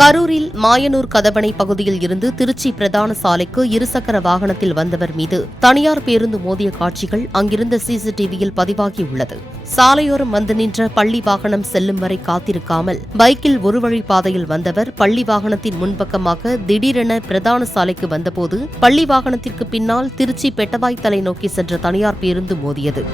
கரூரில் மாயனூர் கதவணை பகுதியில் இருந்து திருச்சி பிரதான சாலைக்கு இருசக்கர வாகனத்தில் வந்தவர் மீது தனியார் பேருந்து மோதிய காட்சிகள் அங்கிருந்த சிசிடிவியில் பதிவாகியுள்ளது. சாலையோரம் வந்து நின்ற பள்ளி வாகனம் செல்லும் வரை காத்திருக்காமல் பைக்கில் ஒரு வழி பாதையில் வந்தவர் பள்ளி வாகனத்தின் முன்பக்கமாக திடீரென பிரதான சாலைக்கு வந்தபோது பள்ளி வாகனத்திற்கு பின்னால் திருச்சி பெட்டவாய்த்தலை நோக்கி சென்ற தனியார் பேருந்து மோதியது.